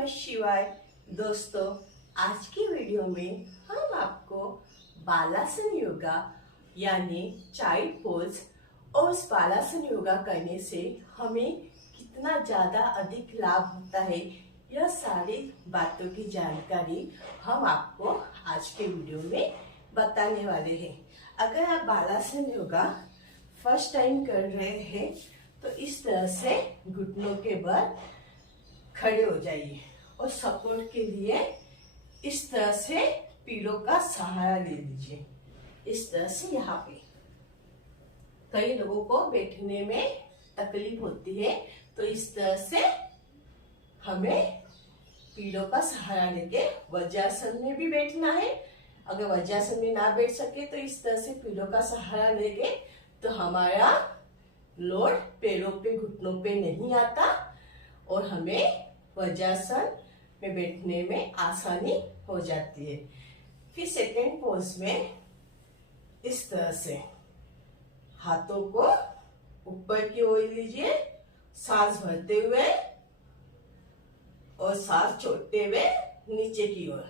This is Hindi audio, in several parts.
नमः शिवाय। दोस्तों, आज की वीडियो में हम आपको बालासन योगा यानी चाइल्ड पोज और उस बालासन योगा करने से हमें कितना ज्यादा अधिक लाभ होता है, यह सारी बातों की जानकारी हम आपको आज के वीडियो में बताने वाले हैं। अगर आप बालासन योगा फर्स्ट टाइम कर रहे हैं तो इस तरह से घुटनों के बल खड़े हो जाइए और सपोर्ट के लिए इस तरह से पीलों का सहारा ले लीजिए। इस तरह से यहाँ पे कई लोगों को बैठने में तकलीफ होती है, तो इस तरह से हमें पीलों का सहारा लेके वज्रासन में भी बैठना है। अगर वज्रासन में ना बैठ सके तो इस तरह से पीलों का सहारा लेके तो हमारा लोड पैरों पे घुटनों पे नहीं आता और हमें वज्रासन में बैठने में आसानी हो जाती है। फिर सेकेंड पोज में इस तरह से हाथों को ऊपर की ओर लीजिए, सांस भरते हुए और सांस छोड़ते हुए नीचे की ओर।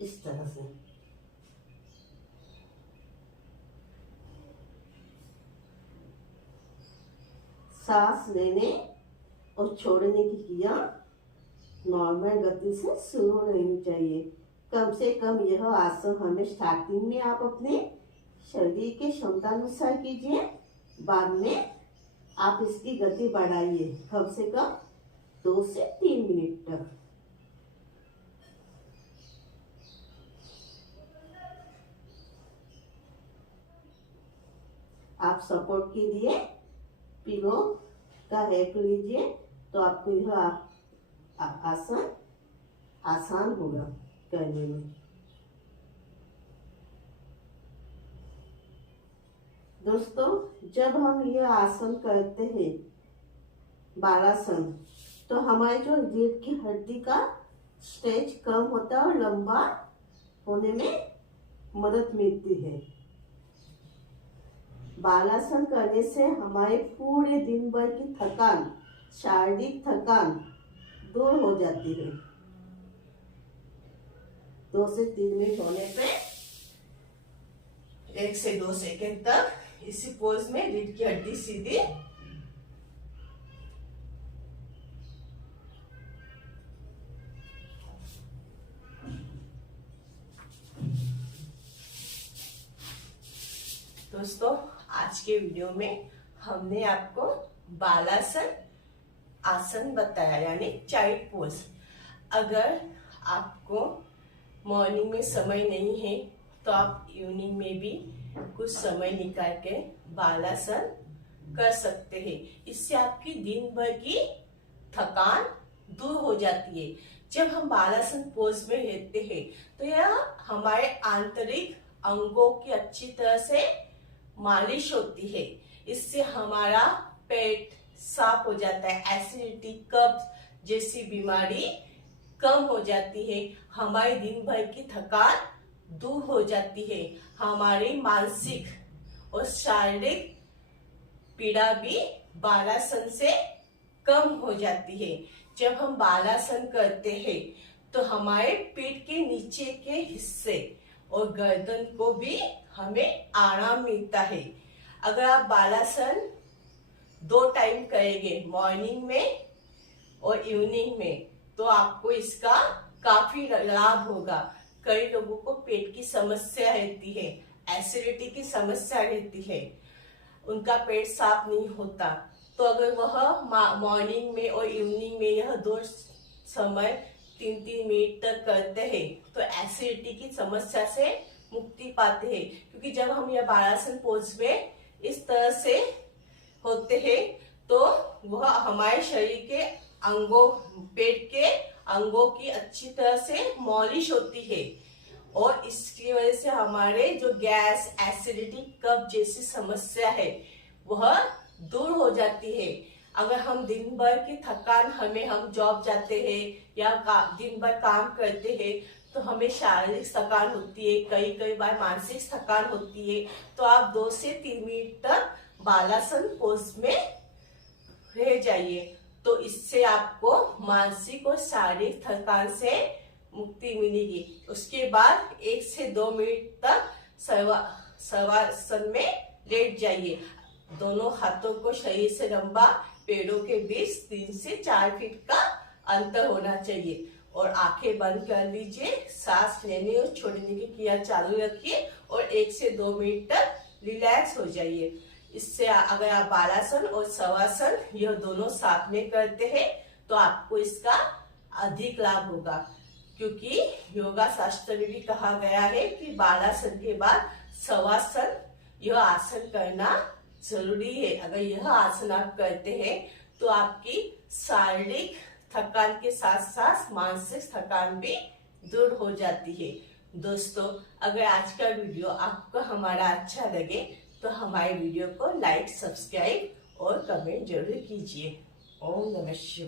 इस तरह से सांस लेने और छोड़ने की क्रिया नॉर्मल गति से शुरू रहनी चाहिए। कम से कम यह आसन हमें स्टार्टिंग में आप अपने शरीर के क्षमता अनुसार कीजिए, बाद में आप इसकी गति बढ़ाइए कम से कम 2 से 3 मिनट तक। आप सपोर्ट के लिए पीलो का हेल्प लीजिए तो आपको यह आसन आसान होगा करने में। दोस्तों, जब हम यह आसन करते हैं बालासन, तो हमारे जो रीढ़ की हड्डी का स्ट्रेच कम होता है और लंबा होने में मदद मिलती है। बालासन करने से हमारे पूरे दिन भर की थकान, शारीरिक थकान दूर हो जाती है। 2 से 3 मिनट होने पे 1 से 2 सेकंड तक इसी पोज में रीढ़ की हड्डी सीधी दोस्तों, आज के वीडियो में हमने आपको बालासन आसन बताया यानी चाइल्ड पोज। अगर आपको मॉर्निंग में समय नहीं है तो आप इवनिंग में भी कुछ समय निकाल के बालासन कर सकते हैं। इससे आपकी दिन भर की थकान दूर हो जाती है। जब हम बालासन पोज में रहते हैं तो यह हमारे आंतरिक अंगों की अच्छी तरह से मालिश होती है। इससे हमारा पेट साफ हो जाता है, एसिडिटी, कब्ज जैसी बीमारी कम हो जाती है, हमारे दिन भर की थकान दूर हो जाती है, हमारी मानसिक और शारीरिक पीड़ा भी बालासन से कम हो जाती है। जब हम बालासन करते हैं तो हमारे पेट के नीचे के हिस्से और गर्दन को भी हमें आराम मिलता है। अगर आप बालासन 2 टाइम करेंगे, मॉर्निंग में और इवनिंग में, तो आपको इसका काफी लाभ होगा। कई लोगों को पेट की समस्या रहती है, एसिडिटी की समस्या रहती है, उनका पेट साफ नहीं होता, तो अगर वह मॉर्निंग में और इवनिंग में यह 2 समय 3-3 मिनट तक करते हैं तो एसिडिटी की समस्या से मुक्ति पाते हैं। क्योंकि जब हम यह बालासन पोज में इस तरह से होते हैं तो वह हमारे शरीर के अंगों, पेट के अंगों की अच्छी तरह से मालिश होती है और इसकी वजह से हमारे जो गैस, एसिडिटी, कब्ज जैसी समस्या है वह दूर हो जाती है। अगर हम दिन भर की थकान, हम जॉब जाते हैं या दिन भर काम करते हैं तो हमें शारीरिक थकान होती है, कई बार मानसिक थकान होती है, तो आप 2 से 3 मिनट तक बालासन पोज में रह जाइए। तो इससे आपको मानसिक और शारीरिक थकान से मुक्ति मिलेगी। उसके बाद 1 से 2 मिनट तक शवासन में लेट जाइए। दोनों हाथों को शरीर से लंबा, पैरों के बीच 3 से 4 फीट का अंतर होना चाहिए और आंखें बंद कर लीजिए। सांस लेने और छोड़ने की क्रिया चालू रखिए और 1 से 2 मिनट तक रिलैक्स हो जाइए। इससे अगर आप बालासन और शवासन यह दोनों साथ में करते हैं तो आपको इसका अधिक लाभ होगा, क्योंकि योगा शास्त्र में भी कहा गया है कि बालासन के बाद शवासन यह आसन करना जरूरी है। अगर यह आसन आप करते हैं तो आपकी शारीरिक थकान के साथ साथ मानसिक थकान भी दूर हो जाती है। दोस्तों, अगर आज का वीडियो आपको हमारा अच्छा लगे तो हमारे वीडियो को लाइक, सब्सक्राइब और कमेंट जरूर कीजिए। ओम नमः शिवाय।